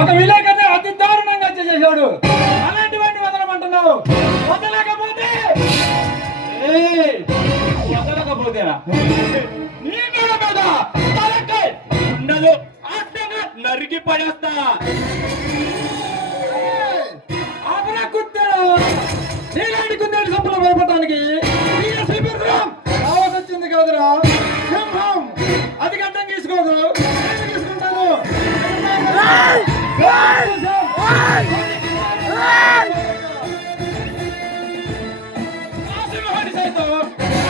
ఒక విలేకరుని అతి దారుణంగా హత్య చేశాడు. అలాంటి వాడిని వదలమంటున్నావు? వదలకపోతే నీ మీద మీద తలకాయ ఉండదు అడ్డంగా నరికి పడేస్తా. ఆపరా కుత్తాడు. నీలాంటి కుందేటి సంపలు భయపడటానికి వచ్చింది కాదురా సింహం. అది గడ్డం తీసుకోదు, నేను తీసుకుంటాను. సైతం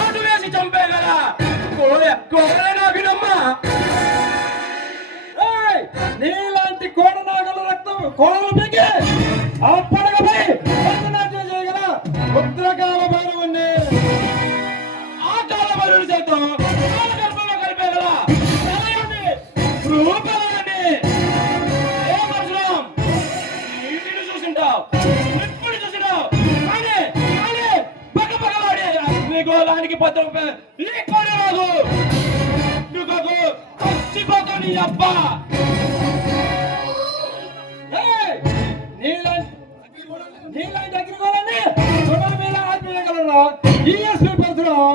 అటు వేసి చంపేగలరా కోడనాగినమ్మా. నీలాంటి కోడనాగల రక్తం కోడలు పీకి ఆ పడగపై భరతనాట్యం చేయగల ఉత్తరకాల భైరవుణ్ణి. ఆ కాల భైరవుడు సైతం గర్భంలో కలిపేగల రూపాలని ఏ పరశురాం నీటిని చూసింటావు, ఇప్పుడు చూసినావు. కానీ కానీ పక్కపక్కలాడే అగ్నిగోళానికి పత్రం ఈ కొనరాదు. నువ్వు చచ్చిపోతావు నీ అబ్బా. నీలాంటి అగ్నిగోళాన్ని సునామీలా ఆత్మీయగలరా ఈఎస్పీ పరశురాం?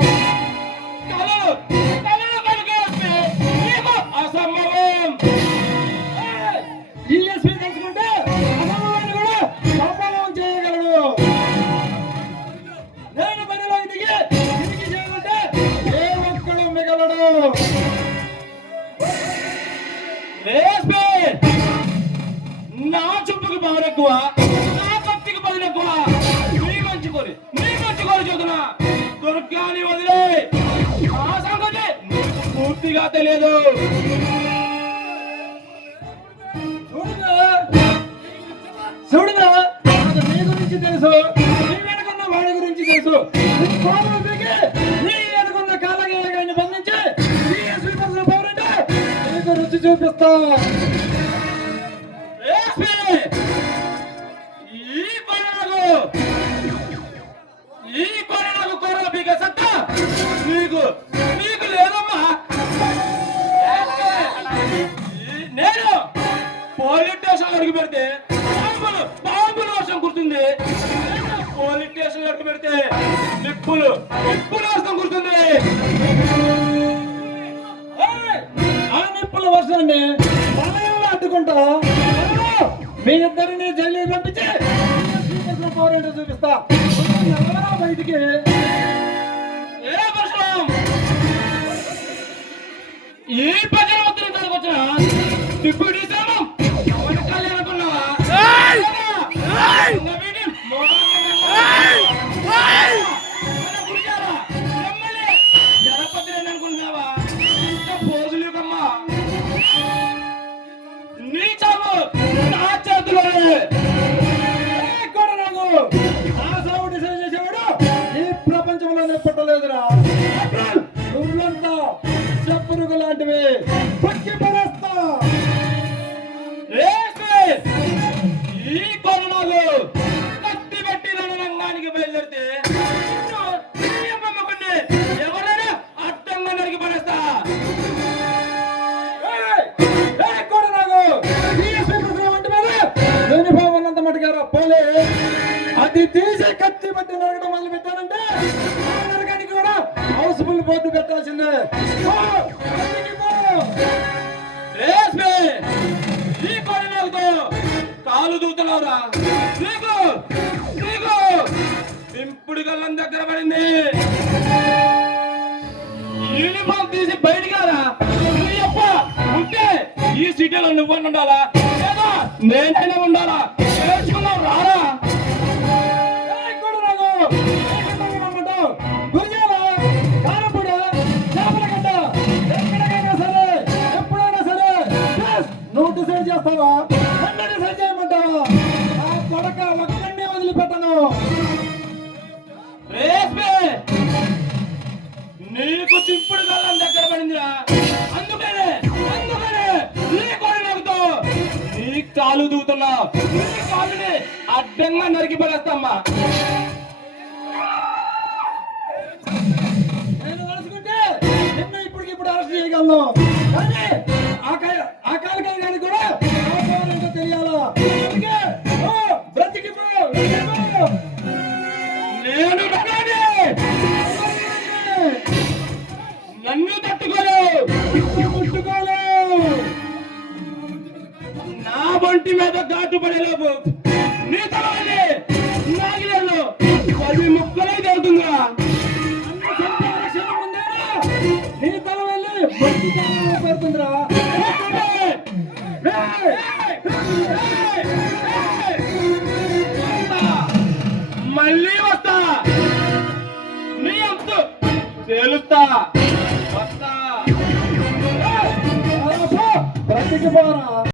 అసంభవం. ఈఎస్పీ తెలుసుకుంటే అసంభవాన్ని కూడా సంభవం చేయగలడు. నేను పనిలోకి దిగి తిరిగి చేయమంటే ఏ ఒక్కడు మిగలడు. నా చూపుకి పవర్ ఎక్కువ, నా భక్తికి బదులు ఎక్కువ. నీ మంచి కోరి చూస్తున్నా. దుర్గాని వదిలే ఆ సంగతి పూర్తిగా తెలియదు. చూడుగా నాకు నీ గురించి తెలుసు, నీ వెనుకున్న వాడి గురించి తెలుసు. నీ వెనుకున్న కాలగేయాన్ని బంధించి నీకు రుచి చూపిస్తా. ఈ కొరకు కొర బీగ సత్తా నీకు లేదమ్మా. నేను పోలీస్ స్టేషన్ అడుగు పెడితే బాంబుల వర్షం కుడుతుంది. పోలీస్ స్టేషన్ అడుగు పెడితే నిప్పుల వర్షం కుడుతుంది. ఆ నిప్పుల వర్షాన్ని వలయంలో అడ్డుకుంటా మీ ఇద్దరిని జైలు పంపించి పోరాటం చూపిస్తా. బయటికి ఏ పరశురాం ఈ ప్రజల ఉత్తరం వచ్చిన డిప్యూటీ సీఎం ఎవరి కళ్యాణ్ అనుకున్నావా? అనుకుంటున్నావా? పోజులేకమ్మా నీ చావు నా చేతిలోనే. ప్రపంచంలోనే పుట్టలేదురా. నువ్వంతా చెప్పురుగు లాంటివి పక్కి పడేస్తా. ఈ కొరణాలు కత్తి పట్టి రంగానికి బయలుదేరితే ఎవరైనా అర్థంగా నరికి పడేస్తా. యూనిఫామ్ ఉన్నంత మటుగారా పోలే. అది తీసి కత్తి పట్టి నరకడం మొదలు పెట్టానంటే నరకానికి కూడా హౌస్ఫుల్ బోర్డు పెట్టాల్సిందే. ఈ కొరణాలతో కాలు దూతున్నావురా. నీకు పింపుడు గల్లం దగ్గర పడింది. యూనిఫామ్ తీసి బయటగారా. ఉంటే ఈ సిటీలో నువ్వని ఉండాలా లేదా నేనైనా ఉండాలా? నేర్చుకున్నావు రారా. నువ్వు డిసైడ్ చేస్తావా? నన్ను డిసైడ్ చేయమంటావా? నా కొడక ఒక్కడినే వదిలిపెట్టను. నీకు తిప్పుడు కాలం దగ్గర పడిందిరా. అందుకనే నీ కొడుకుతో నీ కాలు దూతున్నా. నీ కాలుని అడ్డంగా నరికి పడేస్తామ్మా. నేను తలుచుకుంటే నిన్ను ఇప్పుడు అరెస్ట్ చేయగలను. కానీ ఆ కాలకాయ కూడా తెలియాలా? ముట్టుకోను. నా బంటి మీద ఘాటు పడేలోపు నీ తలవల్లి నాగిలేళ్ళు 10 ముక్కలై తగ్గుతుందిరా. అన్ని సంపాదన ముందేనా నీ తల వెళ్ళి పడుతుందిరా. మళ్ళీ వస్తా నీ అంతు తేలుస్తా వస్తా బ్రతికి పోరా.